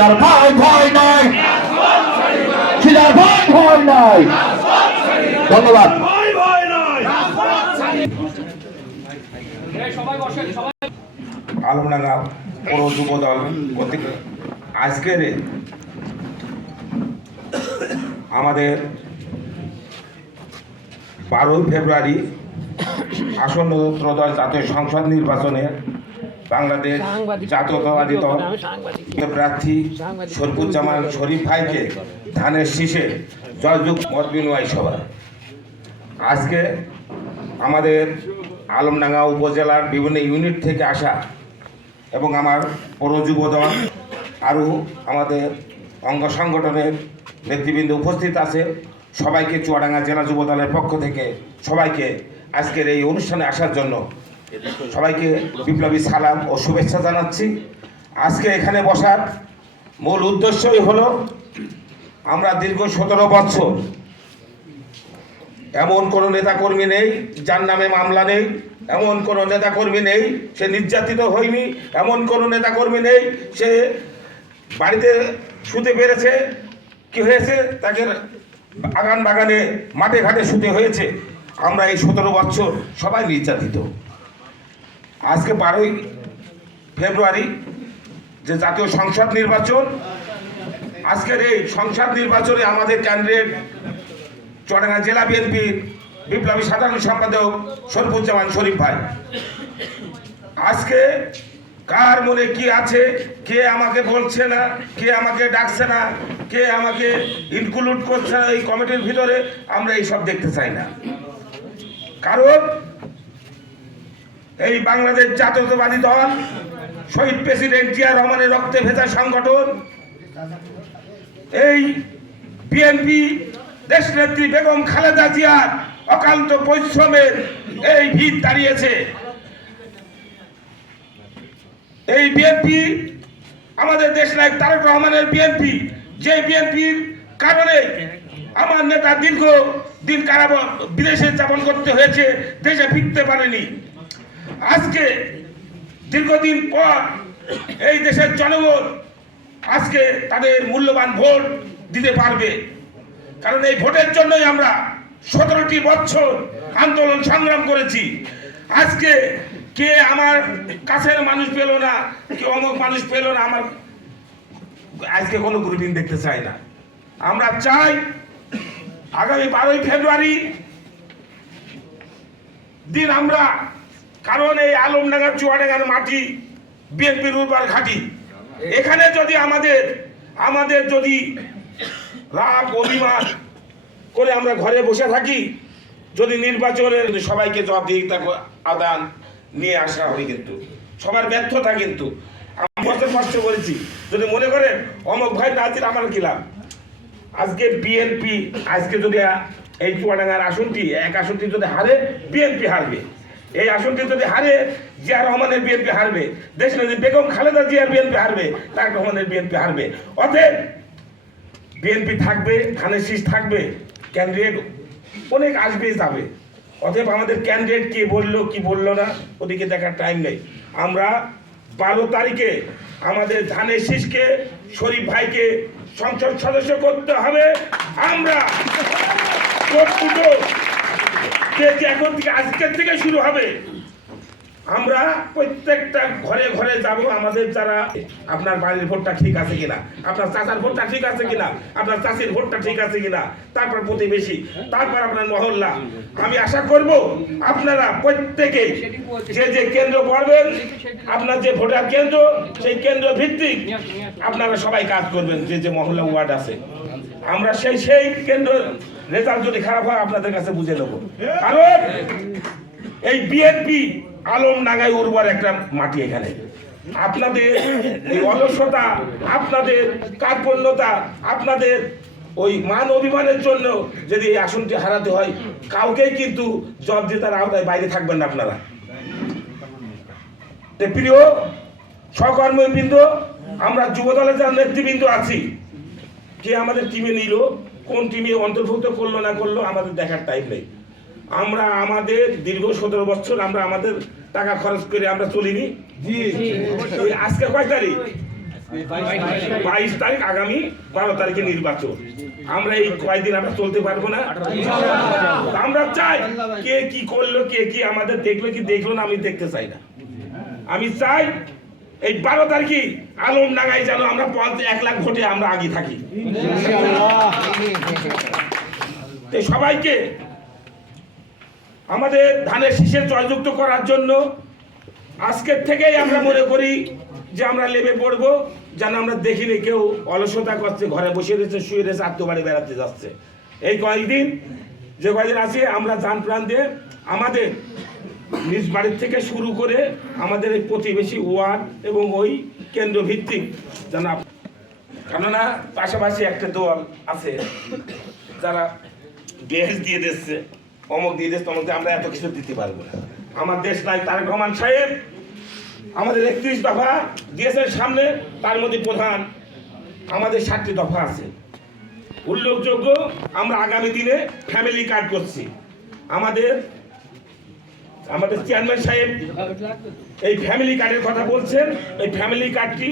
খিদার ভয় নাই, খিদার ভয় নাই। ধন্যবাদ। আলমডাঙ্গা পৌর যুবদল কর্তৃক আজকের আমাদের 12 ফেব্রুয়ারি আসন্ন ত্রয়োদশ জাতীয় সংসদ নির্বাচনে বাংলাদেশ জাতীয়তাবাদী দল প্রার্থী শরীফুজ্জামান শরীফ ভাইকে ধানের শীষে জয়যুগ মত বিনিময় সভা। আজকে আমাদের আলমডাঙ্গা উপজেলার বিভিন্ন ইউনিট থেকে আসা এবং আমার পৌর যুবদল আরও আমাদের অঙ্গ সংগঠনের নেতৃবৃন্দ উপস্থিত আছে। সবাইকে চুয়াডাঙ্গা জেলা যুবদলের পক্ষ থেকে সবাইকে আজকের এই অনুষ্ঠানে আসার জন্য সবাইকে বিপ্লবী সালাম ও শুভেচ্ছা জানাচ্ছি। আজকে এখানে বসার মূল উদ্দেশ্যই হলো আমরা দীর্ঘ 17 বছর এমন কোনো নেতাকর্মী নেই যার নামে মামলা নেই, এমন কোনো নেতাকর্মী নেই সে নির্যাতিত হয়নি, এমন কোনো নেতাকর্মী নেই সে বাড়িতে শুতে পেরেছে, কি হয়েছে তাকে আগান বাগানে মাঠে ঘাটে শুতে হয়েছে। আমরা এই 17 বছর সবাই নির্যাতিত। আজকে 12 ফেব্রুয়ারি যে জাতীয় সংসদ নির্বাচন, আজকের এই সংসদ নির্বাচনে আমাদের ক্যান্ডিডেট চুয়াডাঙ্গা জেলা বিএনপির বিপ্লবী সাধারণ সম্পাদক শরীফুজ্জামান শরীফ ভাই। আজকে কার মনে কি আছে, কে আমাকে বলছে না, কে আমাকে ডাকছে না, কে আমাকে ইনক্লুড করছে না এই কমিটির ভিতরে, আমরা এইসব দেখতে চাই না। কারণ এই বাংলাদেশ জাতীয়তাবাদী দল শহীদ প্রেসিডেন্ট জিয়া রহমানের রক্তে ভেজা সংগঠন, এই বিএনপি দেশনেত্রী বেগম খালেদা জিয়ার অক্লান্ত পরিশ্রমের এই ভিত দাঁড়িয়েছে। এই বিএনপি আমাদের দেশনায়ক তারেক রহমানের বিএনপি, যে বিএনপির কারণে আমার নেতা দীর্ঘ দিন কারাবাস বিদেশে যাপন করতে হয়েছে, দেশে ফিরতে পারেনি। আজকে দীর্ঘদিন পর এই দেশের জনগণ আজকে তাদের মূল্যবান ভোট দিতে পারবে। কারণ এই ভোটের জন্যই আমরা 17টি বছর আন্দোলন সংগ্রাম করেছি। আজকে কে আমার কাছের মানুষ পেল না, কে অমুক মানুষ পেল না, আমার আজকে কোনো গ্রুপিং দেখতে চাই না। আমরা চাই আগামী 12 ফেব্রুয়ারি দিন আমরা, কারণ এই আলমডাঙ্গা চুয়াডাঙ্গার মাটি বিএনপির উর্বর ঘাঁটি, এখানে যদি আমাদের যদি রাগ অভিমান করে আমরা ঘরে বসে থাকি, যদি নির্বাচনের সবাইকে জবাবদিহিতা আদান নিয়ে আসা হয়, কিন্তু সবার ব্যর্থতা কিন্তু আমি কষ্ট করেছি। যদি মনে করেন অমক ভাই নাজির আমার কি লাভ, আজকে বিএনপি আজকে যদি এই চুয়াডাঙ্গার আসনটি এক আসনটি যদি হারে, বিএনপি হারবে। এই আসনটি যদি হারে, জিয়া রহমানের বিএনপি হারবে, দেশনেত্রী বেগম খালেদা জিয়ার বিএনপি হারবে, তারেক রহমানের বিএনপি হারবে। অতএব বিএনপি থাকবে, ধানের শীষ থাকবে, ক্যান্ডিডেট অনেক আসবে যাবে। অতএব আমাদের ক্যান্ডিডেট কে বললো কি বললো না ওদিকে দেখার টাইম নেই। আমরা 12 তারিখে আমাদের ধানের শীষকে শরীফ ভাইকে সংসদ সদস্য করতে হবে। আমরা এখন থেকে আজকের থেকে শুরু হবে। আমরা প্রত্যেকটা ঘরে ঘরে যাব। আমাদের যারা আপনার বাড়ির ভোটটা ঠিক আছে কিনা, আপনার চাচার ভোটটা ঠিক আছে কিনা, আপনার চাচির ভোটটা ঠিক আছে কিনা, তারপর প্রতিবেশী, তারপর আপনার মহল্লা। আমি আশা করব আপনারা প্রত্যেকে যে যে কেন্দ্র পড়বেন, আপনার যে ভোটার কেন্দ্র, সেই কেন্দ্র ভিত্তিক আপনারা সবাই কাজ করবেন। যে যে মহল্লা ওয়ার্ড আছে, আমরা সেই কেন্দ্র রেজাল্ট যদি খারাপ হয় আপনাদের কাছে বুঝে নেব। কারণ এই বিএনপি আলমডাঙ্গায় উর্বর একটা মাটি। এখানে আপনাদের এই অলসতা, আপনাদের কার্পণ্যতা, আপনাদের ওই মান অভিমানের জন্য যদি এই আসনটি হারাতে হয়, কাউকেই কিন্তু জবাবদিহিতার আওতায় বাইরে থাকবেন না আপনারা। প্রিয় সহকর্মীবৃন্দ, আমরা যুবদলের যারা নেতৃবৃন্দ আছি, কে আমাদের টিমে নিল, কোন টিমে অন্তর্ভুক্ত করলো না করলো আমাদের দেখার টাইম নেই। আমরা আমাদের দীর্ঘ 17 বছর আমরা আমাদের টাকা খরচ করে আমরা চলিনি। আজকে কয় তারিখ? 22 তারিখ, আগামী 12 তারিখে নির্বাচন। আমরা এই কয়েকদিন আমরা চলতে পারবো না। আমরা চাই কে কি করলো, কে কি আমাদের দেখলো কি দেখলো না, আমি দেখতে চাই না। আমি চাই এই 12 তারিখে আলমডাঙ্গায় যেন আমরা 1 লাখ ভোটে আমরা আগে থাকি। সবাইকে আমাদের ধানের শীষে জয়যুক্ত করার জন্য আজকের থেকেই আমরা মনে করি যে আমরা লেবে পড়বো, যেন আমরা দেখিনি কেউ অলসতা করছে, ঘরে বসে রয়েছে, শুয়ে রয়েছে, আত্মবাড়ি বেড়াতে যাচ্ছে। এই কয়েকদিন যে কয়েকদিন আছে আমরা জান প্রাণ দিয়ে আমাদের নিজ বাড়ির থেকে শুরু করে আমাদের এই প্রতিবেশী ওয়ার্ড এবং ওই কেন্দ্র ভিত্তিক যেন, কেননা পাশাপাশি একটা দল আছে যারা দেশ দিয়ে দিচ্ছে, অমুক দিয়ে দিচ্ছে, তমুক, আমরা এত কিছু দিতে পারবো না। আমার দেশ নাই। তারেক রহমান সাহেব আমাদের 31 দফা দিয়েছেন সামনে, তার মধ্যে প্রধান আমাদের 7টি দফা আছে উল্লেখযোগ্য। আমরা আগামী দিনে ফ্যামিলি কার্ড করছি। আমাদের চেয়ারম্যান সাহেব এই ফ্যামিলি কার্ডের কথা বলছেন। এই ফ্যামিলি কার্ডটি